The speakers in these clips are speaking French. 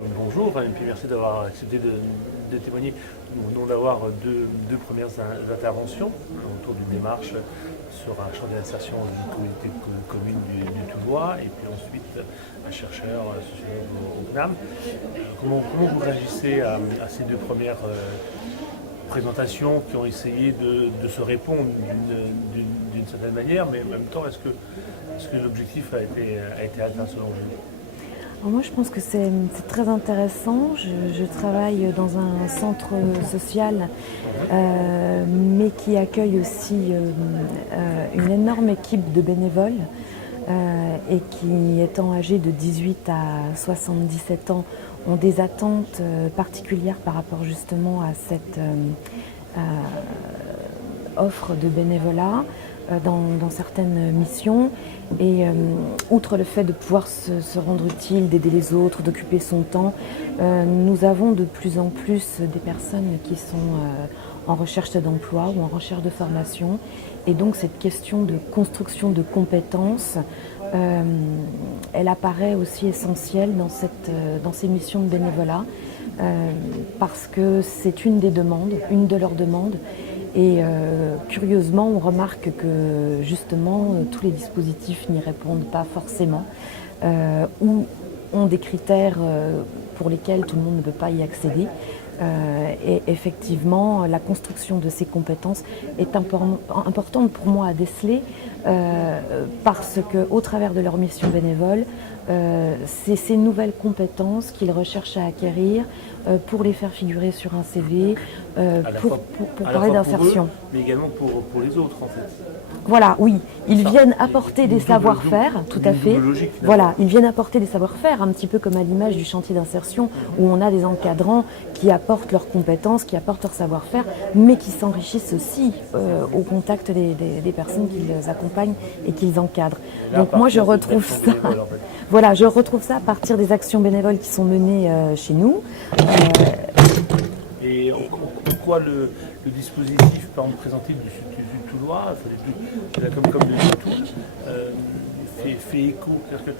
Bonjour, et puis merci d'avoir accepté de témoigner. Nous venons d'avoir deux premières interventions autour d'une démarche sur un champ d'insertion d'une communauté commune du Toulois, et puis ensuite un chercheur sociologue au CNAM. Comment vous réagissez à ces deux premières présentations qui ont essayé de se répondre d'une certaine manière, mais en même temps, est-ce que l'objectif a été atteint selon vous? Alors moi, je pense que c'est très intéressant. Je travaille dans un centre social, mais qui accueille aussi une énorme équipe de bénévoles et qui, étant âgés de 18 à 77 ans, ont des attentes particulières par rapport justement à cette offre de bénévolat dans certaines missions. Et outre le fait de pouvoir se rendre utile, d'aider les autres, d'occuper son temps, nous avons de plus en plus des personnes qui sont en recherche d'emploi ou en recherche de formation. Et donc cette question de construction de compétences, elle apparaît aussi essentielle dans ces missions de bénévolat, parce que c'est une de leurs demandes. Et curieusement, on remarque que justement, tous les dispositifs n'y répondent pas forcément, ou ont des critères pour lesquels tout le monde ne peut pas y accéder. Et effectivement, la construction de ces compétences est importante pour moi à déceler, parce qu'au travers de leur mission bénévole, c'est ces nouvelles compétences qu'ils recherchent à acquérir pour les faire figurer sur un CV, pour parler d'insertion. Mais également pour les autres, en fait. Voilà, oui, ils viennent apporter des savoir-faire, tout à fait. Voilà, ils viennent apporter des savoir-faire, un petit peu comme à l'image du chantier d'insertion, où on a des encadrants qui apportent leurs compétences, qui apportent leur savoir-faire, mais qui s'enrichissent aussi au contact des personnes qu'ils accompagnent et qu'ils encadrent. Donc moi, je retrouve ça. Voilà, je retrouve ça à partir des actions bénévoles qui sont menées chez nous. Et en quoi le dispositif, par exemple, présenté du Toulois, comme de tout, fait écho? C'est-à-dire que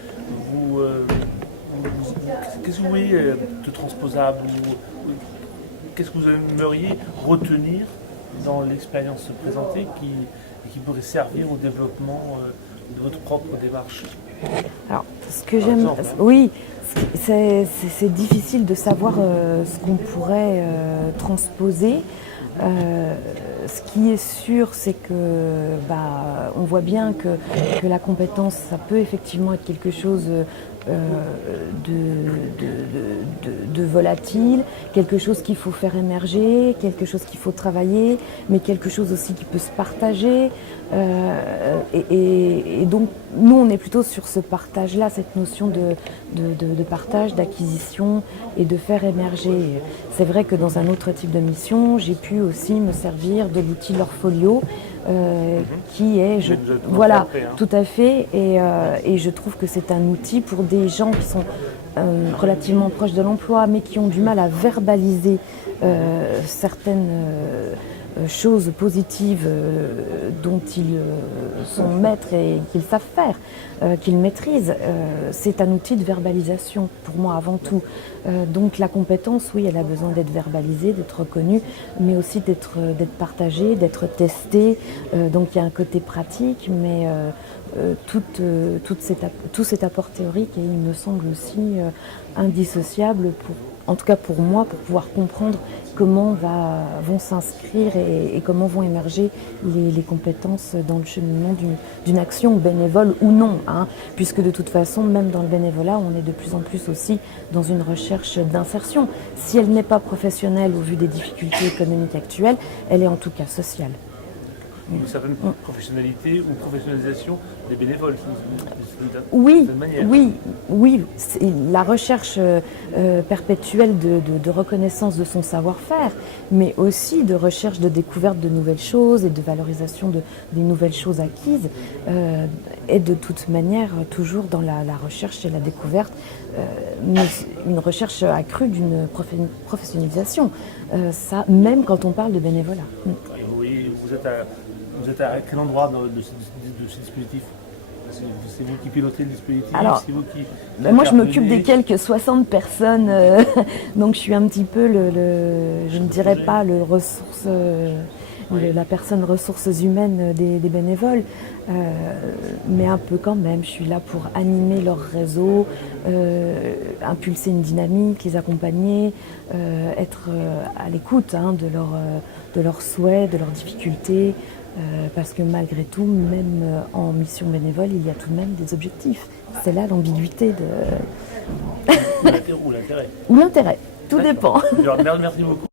qu'est-ce que vous voyez de transposable, qu'est-ce que vous aimeriez retenir dans l'expérience présentée qui pourrait servir au développement de votre propre démarche? Alors, ce que j'aime, oui, c'est difficile de savoir ce qu'on pourrait transposer. Ce qui est sûr, c'est que on voit bien que la compétence, ça peut effectivement être quelque chose de volatile, quelque chose qu'il faut faire émerger, quelque chose qu'il faut travailler, mais quelque chose aussi qui peut se partager. Et donc, nous, on est plutôt sur ce partage-là, cette notion de partage, d'acquisition et de faire émerger. C'est vrai que dans un autre type de mission, j'ai pu aussi me servir de l'outil Lorfolio, qui est, voilà, tout à fait, et je trouve que c'est un outil pour des gens qui sont relativement proches de l'emploi, mais qui ont du mal à verbaliser certaines choses positives dont ils sont maîtres et qu'ils savent faire, qu'ils maîtrisent. C'est un outil de verbalisation pour moi avant tout. Donc la compétence, oui, elle a besoin d'être verbalisée, d'être reconnue, mais aussi d'être partagée, d'être testée. Donc il y a un côté pratique, mais tout cet apport théorique, et il me semble aussi indissociable, en tout cas pour moi, pour pouvoir comprendre comment vont s'inscrire et comment vont émerger les compétences dans le cheminement d'une action bénévole ou non, hein, puisque de toute façon, même dans le bénévolat, on est de plus en plus aussi dans une recherche d'insertion. Si elle n'est pas professionnelle au vu des difficultés économiques actuelles, elle est en tout cas sociale. Une certaine professionnalité ou professionnalisation des bénévoles, oui, oui, la recherche perpétuelle de reconnaissance de son savoir-faire, mais aussi de recherche de découverte de nouvelles choses et de valorisation des nouvelles choses acquises, est de toute manière toujours dans la recherche et la découverte, mais une recherche accrue d'une professionnalisation, ça, même quand on parle de bénévolat. Oui, vous êtes à quel endroit de ce dispositif? C'est vous qui pilotez le dispositif, Alors, c'est vous qui... moi, je m'occupe intervenez. des quelques 60 personnes, donc je suis un petit peu je ne dirais pas la personne ressources humaines des bénévoles, mais un peu quand même. Je suis là pour animer leur réseau, impulser une dynamique, les accompagner, être à l'écoute de leurs souhaits, de leurs difficultés. Parce que malgré tout, même en mission bénévole, il y a tout de même des objectifs. C'est là l'ambiguïté Ou l'intérêt. ou l'intérêt. Tout D'accord. dépend. Merci beaucoup.